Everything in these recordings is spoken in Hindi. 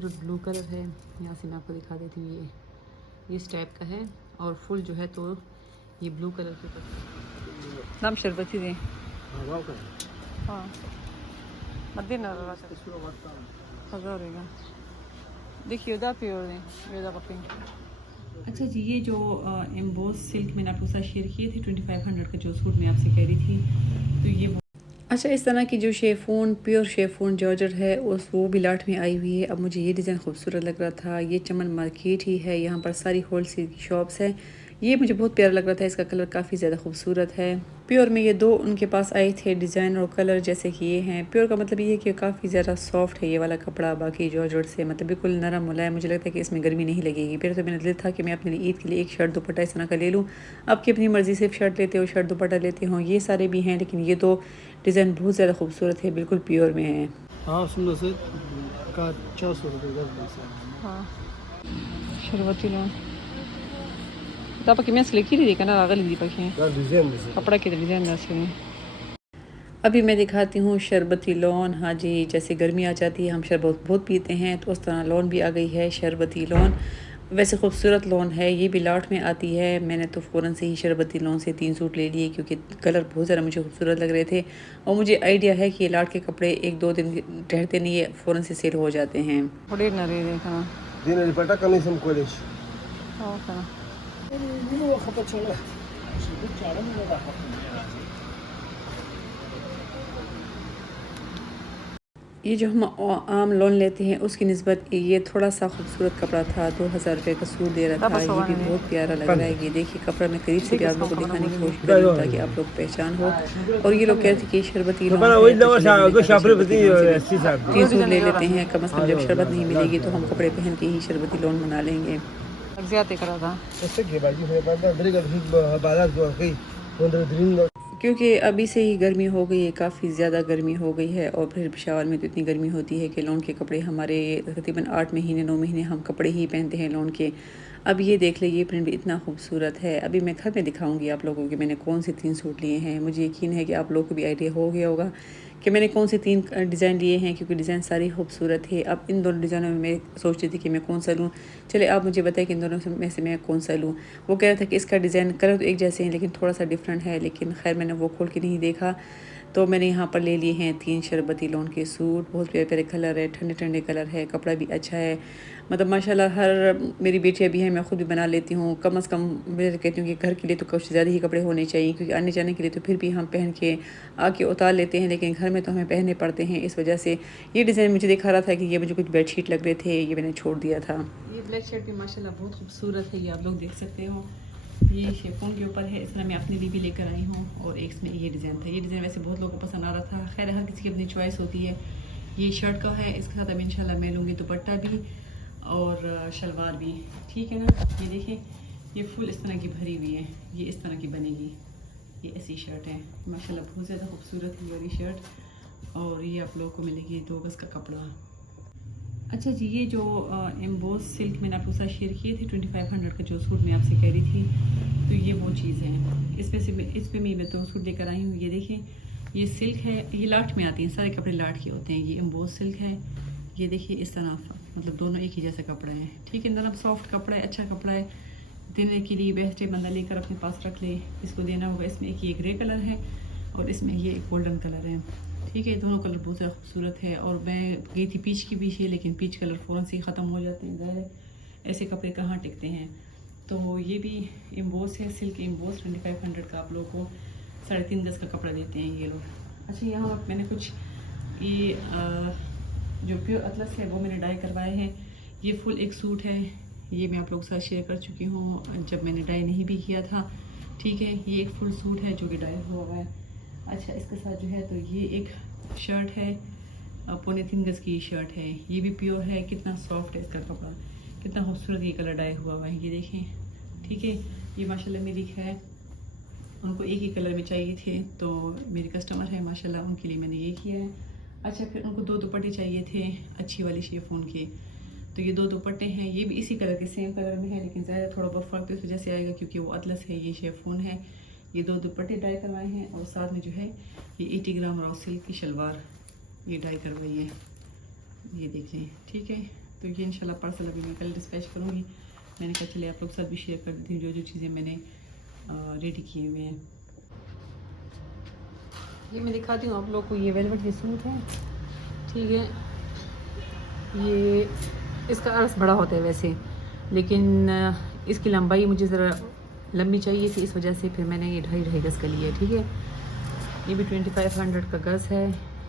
खूबसूरत ब्लू कलर है। यहाँ से मैं आपको दिखा देती हूँ, ये इस टाइप का है और फुल जो है तो ये ब्लू कलर के ऊपर नाम शरबती दें। हाँ मदीना हज़ारेगा देखिए उदा प्योर दें वेदा का पिंक। अच्छा जी, ये जो एम्बोस सिल्क मैंने आपके साथ शेयर किए थे 2500 का जो सूट मैं आपसे कह रही थी, तो ये अच्छा इस तरह की जो शेफून प्योर शेफून जॉर्जेट है उस वो भी लाट में आई हुई है। अब मुझे ये डिज़ाइन खूबसूरत लग रहा था। ये चमन मार्केट ही है, यहाँ पर सारी होल सेल की शॉप्स है। ये मुझे बहुत प्यारा लग रहा था, इसका कलर काफ़ी ज़्यादा खूबसूरत है। प्योर में ये दो उनके पास आए थे डिज़ाइन और कलर जैसे कि ये हैं। प्योर का मतलब ये है कि काफ़ी ज़्यादा सॉफ्ट है ये वाला कपड़ा, बाकी जॉर्जेट से मतलब बिल्कुल नरम मुलायम। मुझे लगता है कि इसमें गर्मी नहीं लगेगी। फिर तो मेरा दिल था कि मैं अपने लिए ईद के लिए एक शर्ट दुपट्टा इस तरह का ले लूँ। आपकी अपनी मर्ज़ी सिर्फ शर्ट लेते हो शर्ट दुपट्टा लेते हो, ये सारे भी हैं, लेकिन ये दो डिज़ाइन बहुत ज़्यादा खूबसूरत है, बिल्कुल प्योर में है। हाँ सुनो से का 400 रुपये हाँ शरबती लोन दापा कि मैंने लेकी दी करना आगल दी पके कपड़ा के डिज़ाइन दस। अभी मैं दिखाती हूँ शरबती लॉन। हाँ जी, जैसे गर्मी आ जाती है हम शरबत बहुत पीते हैं, तो उस तरह लॉन भी आ गई है शरबती लॉन। वैसे खूबसूरत लॉन है, ये भी लाट में आती है। मैंने तो फ़ौरन से ही शरबती लॉन से 3 सूट ले लिए क्योंकि कलर बहुत ज़्यादा मुझे खूबसूरत लग रहे थे और मुझे आइडिया है कि ये लाट के कपड़े 1-2 दिन ठहरते नहीं है, फ़ौरन से सेल हो जाते हैं। बड़े नरे देखना दिन रिपटा कमी सम कॉलेज ये जो हम आम लोन लेते हैं उसकी निस्बत ये थोड़ा सा खूबसूरत कपड़ा था। 2000 रुपये का सूट दे रहा था। ये भी बहुत प्यारा लग रहा है। ये देखिए कपड़ा मैं करीब से भी आप लोगों को दिखाने की कोशिश कर रही हूँ ताकि आप लोग पहचान हो। और ये लोग कहते थे कि शरबती लोन है, तो चलिए 3 सूट ले लेते हैं, कम से कम जब शरबत नहीं मिलेगी तो हम कपड़े पहन के ही शरबती लोन मना लेंगे। क्योंकि अभी से ही गर्मी हो गई है, काफ़ी ज़्यादा गर्मी हो गई है और फिर पेशावर में तो इतनी गर्मी होती है कि लॉन के कपड़े हमारे तकरीबन 8 महीने 9 महीने हम कपड़े ही पहनते हैं लॉन के। अब ये देख लीजिए, ये प्रिंट भी इतना खूबसूरत है। अभी मैं घर में दिखाऊंगी आप लोगों को कि मैंने कौन से 3 सूट लिए हैं। मुझे यकीन है कि आप लोगों को भी आइडिया हो गया होगा कि मैंने कौन से 3 डिज़ाइन लिए हैं, क्योंकि डिज़ाइन सारी खूबसूरत है। अब इन दोनों डिज़ाइनों में मैं सोच रही थी कि मैं कौन सा लूँ। चले आप मुझे बताएं कि इन दोनों में से मैं कौन सा लूँ। वो कह रहा था कि इसका डिज़ाइन कलर तो एक जैसे हैं लेकिन थोड़ा सा डिफरेंट है, लेकिन खैर मैंने वो खोल के नहीं देखा। तो मैंने यहाँ पर ले लिए हैं 3 शरबती लॉन के सूट। बहुत प्यारे प्यारे कलर है, ठंडे ठंडे कलर है, कपड़ा भी अच्छा है। मतलब माशाल्लाह हर मेरी बेटियाँ भी हैं, मैं खुद भी बना लेती हूँ। कम से कम मैं कहती हूँ कि घर के लिए तो कुछ ज़्यादा ही कपड़े होने चाहिए, क्योंकि आने जाने के लिए तो फिर भी हम पहन के आके उतार लेते हैं, लेकिन घर में तो हमें पहनने पड़ते हैं। इस वजह से ये डिज़ाइन मुझे दिखा रहा था कि ये मुझे कुछ बेडशीट लग रहे थे, ये मैंने छोड़ दिया था। ये ब्लैक शर्ट भी माशाल्लाह बहुत खूबसूरत है, ये आप लोग देख सकते हो। ये शेफोन के ऊपर है, इस तरह मैं अपने लिए भी लेकर आई हूँ। और एक इसमें ये डिज़ाइन था। ये डिज़ाइन वैसे बहुत लोगों को पसंद आ रहा था। खैर हर किसी की अपनी चॉइस होती है। ये शर्ट का है, इसके साथ अब इंशाल्लाह मैं लूँगी दुपट्टा भी और शलवार भी, ठीक है ना। ये देखिए, ये फुल इस तरह की भरी हुई है, ये इस तरह की बनेगी। ये ऐसी शर्ट है माशाल्लाह, बहुत ज़्यादा खूबसूरत है वाली शर्ट। और ये आप लोगों को मिलेगी 2 गज़ का कपड़ा। अच्छा जी, ये जो एम्बोस सिल्क मैंने आपके साथ शेयर किए थे 2500 का जो सूट मैं आपसे कह रही थी, तो ये वो चीज़ है। इस पे मैं 2 सूट लेकर आई हूँ। ये देखें, ये सिल्क है, ये लाट में आती हैं, सारे कपड़े लाट के होते हैं। ये एम्बोस सिल्क है। ये देखिए इस तरह, मतलब दोनों एक ही जैसा कपड़ा है, ठीक है। नरम सॉफ्ट कपड़ा है, अच्छा कपड़ा है, देने के लिए बेस्ट है। बंदा लेकर अपने पास रख ले, इसको देना होगा। इसमें एक ये ग्रे कलर है और इसमें ये एक गोल्डन कलर है, ठीक है। दोनों कलर बहुत ज़्यादा खूबसूरत है। और मैं गई थी पीच के पीछे, लेकिन पीच कलर फ़ौरन से ही ख़त्म हो जाते हैं, ज़ाहिर है ऐसे कपड़े कहाँ टिकते हैं। तो ये भी एम्बोस है, सिल्क एम्बोस 2500 का आप लोगों को 3.5 गज़ का कपड़ा देते हैं ये लोग। अच्छा, यहाँ मैंने कुछ ये जो प्योर अतलस है वो मैंने डाई करवाए हैं। ये फुल एक सूट है, ये मैं आप लोगों के साथ शेयर कर चुकी हूँ जब मैंने डाई नहीं भी किया था, ठीक है। ये एक फुल सूट है जो कि डाई हुआ है। अच्छा, इसके साथ जो है तो ये एक शर्ट है, 3.25 गज़ की शर्ट है। ये भी प्योर है, कितना सॉफ्ट है इसका कपड़ा, कितना खूबसूरत ये कलर डाई हुआ है, ये देखें, ठीक है। ये माशाल्लाह मेरी है, उनको एक ही कलर में चाहिए थे, तो मेरे कस्टमर है माशाल्लाह, उनके लिए मैंने ये किया है। अच्छा, फिर उनको 2 दुपट्टे चाहिए थे अच्छी वाली शेफोन के, तो ये 2 दुपट्टे हैं। ये भी इसी कलर के सेम कलर में है, लेकिन ज़्यादा थोड़ा बहुत फ़र्क इस वजह से आएगा क्योंकि वो अतलस है, ये शेफोन है। ये 2 दुपट्टे डाई करवाए हैं और साथ में जो है ये 80 ग्राम रॉ सिल्क की शलवार ये डाई करवाई है, ये देख लें, ठीक है। तो ये इंशाल्लाह पार्सल अभी मैं कल डिस्पैच करूँगी। मैंने कहा चले आप लोग साथ भी शेयर कर देती हूँ जो जो चीज़ें मैंने रेडी किए हुए हैं। ये मैं दिखाती हूँ आप लोग को, ये वेलवेट के सूट है, ठीक है। ये इसका अर्स बड़ा होता है वैसे, लेकिन इसकी लंबाई मुझे ज़रा लंबी चाहिए थी, इस वजह से फिर मैंने ये 2.5 गज़ का लिया है, ठीक है। ये भी 2500 का गज़ है,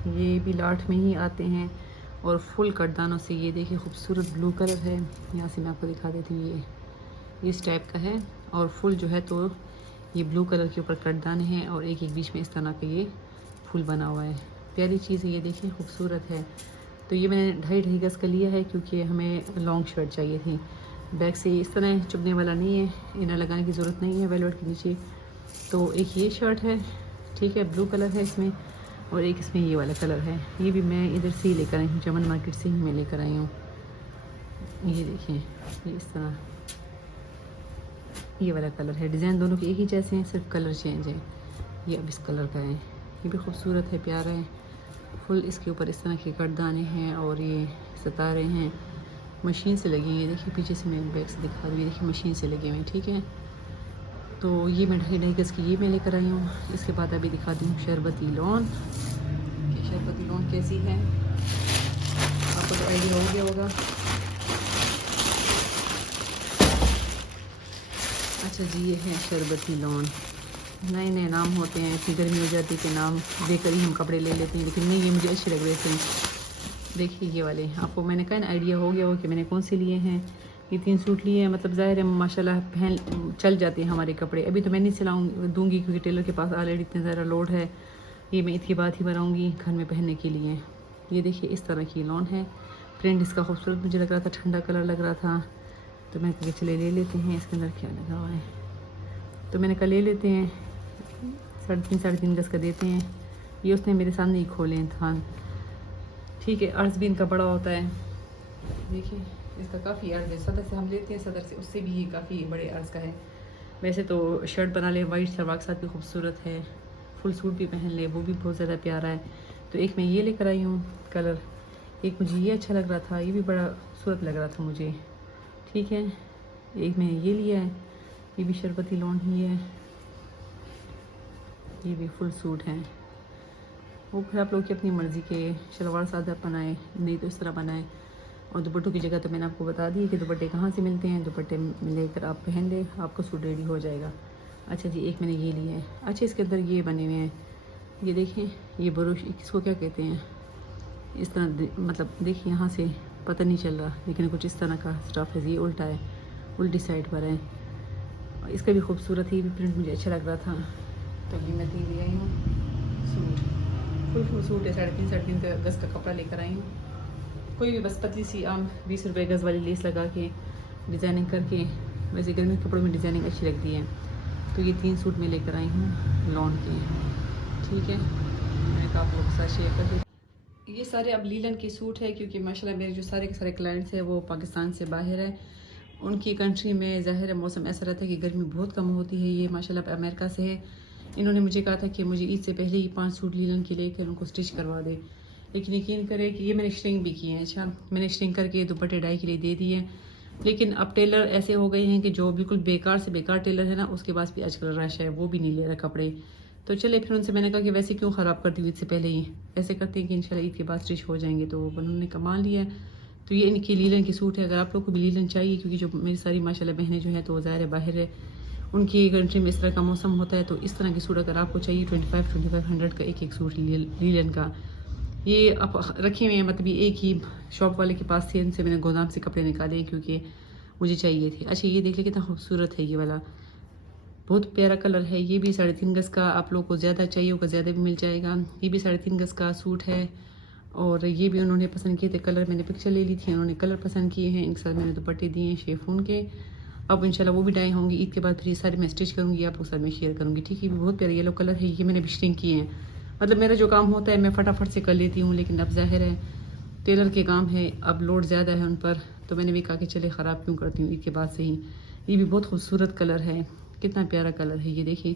ये भी लाट में ही आते हैं और फुल कटदानों से। ये देखिए खूबसूरत ब्लू कलर है, यहाँ से मैं आपको दिखा देती हूँ। ये इस टाइप का है और फुल जो है तो ये ब्लू कलर के ऊपर कटदाने हैं और एक एक बीच में इस तरह का ये फूल बना हुआ है। प्यारी चीज़ है ये, देखिए खूबसूरत है। तो ये मैंने 2.5 गज़ का लिया है क्योंकि हमें लॉन्ग शर्ट चाहिए थी। बैक से इस तरह चुभने वाला नहीं है, इनर लगाने की ज़रूरत नहीं है वेलवेट के नीचे। तो एक ये शर्ट है, ठीक है, ब्लू कलर है इसमें, और एक इसमें ये वाला कलर है। ये भी मैं इधर से ही लेकर आई हूँ, चमन मार्केट से ही मैं लेकर आई हूँ। ये देखिए, ये इस तरह ये वाला कलर है। डिज़ाइन दोनों के एक ही जैसे हैं, सिर्फ कलर चेंज है। ये अब इस कलर का है, ये भी खूबसूरत है, प्यारा है। फुल इसके ऊपर इस तरह के कटदाने हैं और ये सितारे हैं, मशीन से लगे हैं। देखिए पीछे से मैं बैक से दिखा रही हूँ, देखिए मशीन से लगे हुए हैं, ठीक है। तो ये मैं 2.5 गज़ की ये मैं लेकर आई हूँ। इसके बाद अभी दिखा दूँ शरबती लॉन, कि शरबती लॉन कैसी है, आपको तो आइडिया हो गया होगा। अच्छा जी, ये है शरबती लॉन। नए नए नाम होते हैं, इतनी गर्मी हो जाती है कि नाम देकर ही हम कपड़े ले लेते हैं, लेकिन नहीं, ये मुझे अच्छे लग रहे थे। देखिए ये वाले, आपको मैंने कहा ना आइडिया हो गया हो कि मैंने कौन से लिए हैं। ये 3 सूट लिए हैं, मतलब ज़ाहिर है माशाल्लाह पहन चल जाते हैं हमारे कपड़े। अभी तो मैं नहीं दूँगी क्योंकि टेलर के पास ऑलरेडी इतना ज़्यादा लोड है। ये मैं इसकी बात ही बनाऊँगी घर में पहनने के लिए। ये देखिए इस तरह की लॉन है, प्रिंट इसका खूबसूरत मुझे लग रहा था, ठंडा कलर लग रहा था, तो मैं कहा चले ले लेते हैं। इसके अंदर क्या लगा हुआ है, तो मैंने कहा ले लेते हैं। 3.5 गज़ का देते हैं। ये उसने मेरे सामने ही खोले हैं थान, ठीक है। अर्ज भी इनका बड़ा होता है, देखिए इसका काफ़ी अर्ज है। सदर से हम लेते हैं, सदर से उससे भी ये काफ़ी बड़े अर्ज का है। वैसे तो शर्ट बना ले, वाइट सलवार के साथ भी खूबसूरत है, फुल सूट भी पहन ले, वो भी बहुत ज़्यादा प्यारा है। तो एक मैं ये लेकर आई हूँ कलर, एक मुझे ये अच्छा लग रहा था, ये भी बड़ा खूबसूरत लग रहा था मुझे, ठीक है। एक मैंने ये लिया है, ये भी शरबती लॉन ही है, ये भी फुल सूट है। वो फिर आप लोग की अपनी मर्ज़ी के शलवार सादा बनाए, नहीं तो इस तरह बनाए। और दुपट्टों की जगह तो मैंने आपको बता दी कि दुपट्टे कहाँ से मिलते हैं, दुपट्टे लेकर आप पहन लें, आपका सूट रेडी हो जाएगा। अच्छा जी, एक मैंने ये लिया है। अच्छा, इसके अंदर ये बने हुए हैं, ये देखें, ये ब्रोश, इसको क्या कहते हैं, इस तरह मतलब देखिए यहाँ से पता नहीं चल रहा, लेकिन कुछ इस तरह का स्टफ है। ये उल्टा है, उल्टी साइड पर है। इसका भी खूबसूरत ही प्रिंट मुझे अच्छा लग रहा था, तो अभी मैं ले आई हूँ सूट। फुल सूट है, 3.5 गज़ का कपड़ा लेकर आई हूँ। कोई भी बस पतली सी आम 20 रुपये गज़ वाली लेस लगा के डिज़ाइनिंग करके, वैसे गर्मी के कपड़ों में डिज़ाइनिंग अच्छी लगती है। तो ये 3 सूट मैं लेकर आई हूँ लॉन के, ठीक है। मैंने कहा आप लोगों के साथ शेयर कर दूँ। ये सारे अब लीलन के सूट है, क्योंकि माशाल्लाह मेरे जो सारे के सारे क्लाइंट्स हैं वो पाकिस्तान से बाहर है। उनकी कंट्री में ज़ाहिर है मौसम ऐसा रहता है कि गर्मी बहुत कम होती है। ये माशाल्लाह अमेरिका से है। इन्होंने मुझे कहा था कि मुझे ईद से पहले ही 5 सूट लीलन के लेकर उनको स्टिच करवा दे, लेकिन यकीन करें कि ये मैंने श्रिंक भी किए हैं। अच्छा, मैंने श्रिंक करके दुपट्टे डाई के लिए दे दिए, लेकिन अब टेलर ऐसे हो गए हैं कि जो बिल्कुल बेकार से बेकार टेलर है ना, उसके पास भी आजकल रश है, वो भी नहीं ले रहा कपड़े। तो चले फिर उनसे मैंने कहा कि वैसे क्यों ख़राब करती हूँ ईद से पहले ही, ऐसे करते हैं कि इंशाल्लाह ईद के बाद स्टिच हो जाएंगे। तो उन्होंने कमाल लिया। तो ये इनकी लीलन के सूट है। अगर आप लोग को भी लीलन चाहिए, क्योंकि जो मेरी सारी माशाल्लाह बहनें जो हैं तो ज़ाहिर है बाहर है, उनकी कंट्री में इस तरह का मौसम होता है, तो इस तरह के सूट अगर आपको चाहिए 2500 का एक सूट लीलन का, ये आप रखे हुए हैं, मतलब ये एक ही शॉप वाले के पास थे, इनसे मैंने गोदाम से कपड़े निकाले क्योंकि मुझे चाहिए थे। अच्छा, ये देख ले कितना खूबसूरत है, ये वाला बहुत प्यारा कलर है। ये भी 3.5 गज़ का, आप लोग को ज़्यादा चाहिए होगा ज़्यादा भी मिल जाएगा। ये भी 3.5 गज़ का सूट है, और ये भी उन्होंने पसंद किए थे कलर, मैंने पिक्चर ले ली थी, उन्होंने कलर पसंद किए हैं। इनके साथ मैंने दुपट्टे दिए हैं शेफून के। अब इंशाल्लाह वो भी डाई होंगी ईद के बाद, फिर ये सारे मैं स्टिच करूँगी, आप लोग साथ में शेयर करूँगी, ठीक है। ये भी बहुत प्यारा येलो कलर है, ये मैंने भी श्रिंक किए हैं। मतलब मेरा जो काम होता है मैं फटाफट से कर लेती हूँ, लेकिन अब ज़ाहिर है टेलर के काम है, अब लोड ज़्यादा है उन पर, तो मैंने भी कहा कि चले ख़राब क्यों करती हूँ ईद के बाद से ही। ये भी बहुत खूबसूरत कलर है, कितना प्यारा कलर है। ये देखिए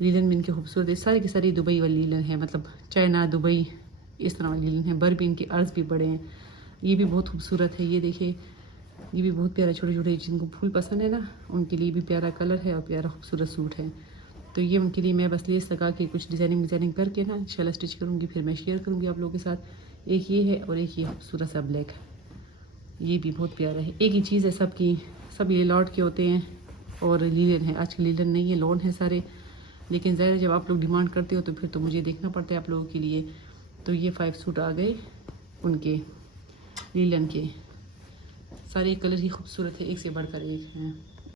लीलन में इनके खूबसूरत है, सारी की सारी दुबई वाली लीलन है, मतलब चाइना दुबई इस तरह वाली लीलन है। बर भी इनके अर्ज भी बड़े हैं, ये भी बहुत खूबसूरत है, ये देखिए ये भी बहुत प्यारा, छोटे छोटे जिनको फूल पसंद है ना उनके लिए भी प्यारा कलर है और प्यारा खूबसूरत सूट है। तो ये उनके लिए मैं बस लेस लगा के कुछ डिज़ाइनिंग करके ना इंशाल्लाह स्टिच करूँगी, फिर मैं शेयर करूँगी आप लोगों के साथ। एक ये है और एक ये खूबसूरत सा ब्लैक है, ये भी बहुत प्यारा है। एक ही चीज़ है सबकी, सब ये लॉट के होते हैं और लीलन है। आजकल लीलन नहीं है, लॉन है सारे, लेकिन ज़ाहिर जब आप लोग डिमांड करते हो तो फिर तो मुझे देखना पड़ता है आप लोगों के लिए। तो ये 5 सूट आ गए उनके लीलन के, सारे कलर ही खूबसूरत है, एक से बढ़कर एक हैं।